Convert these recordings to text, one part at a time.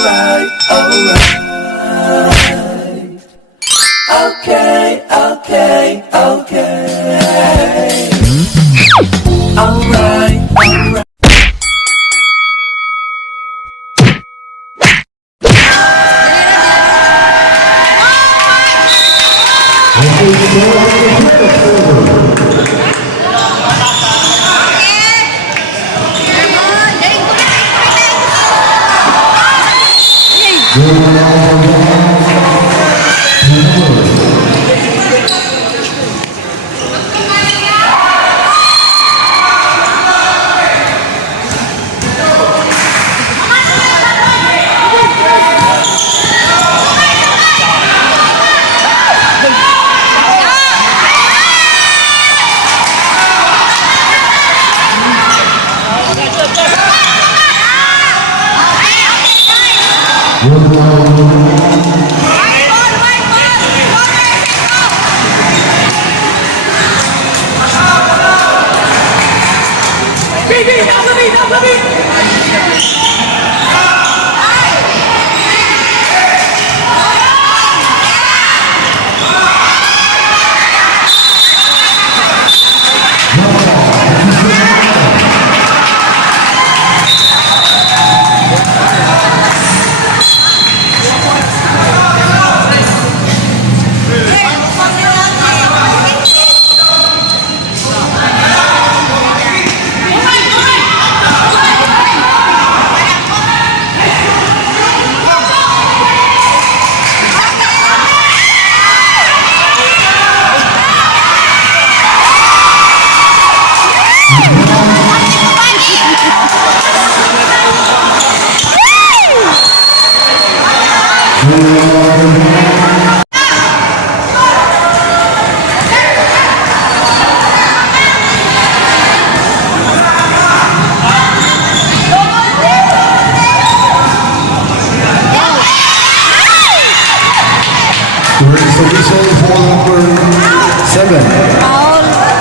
alright, alright. Okay, okay, okay. Alright, alright.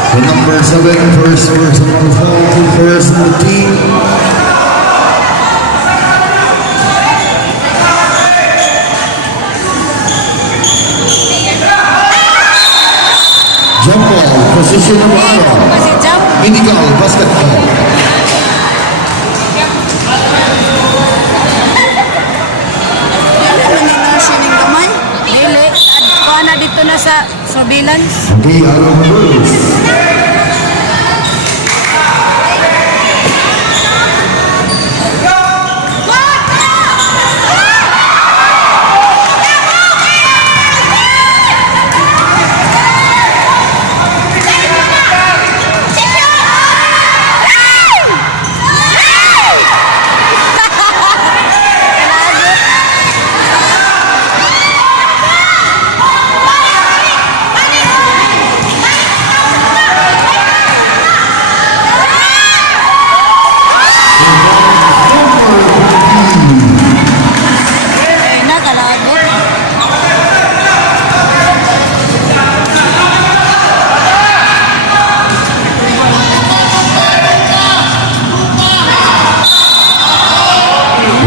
The number 7, first person on the phone, first in the team. Jump ball, position of honor. Illegal basketball. Na dito na sa surveillance. Okay, out of the rules.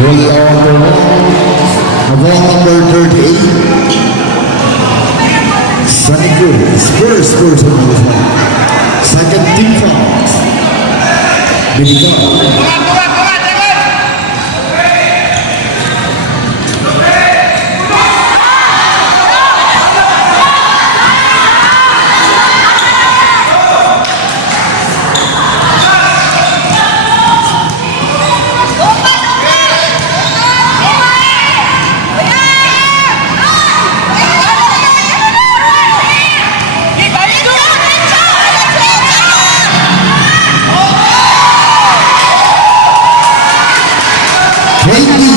We are on the wall number 38. Sunny Cruz, first person on the phone. Second team fouls. Biligan. Hey,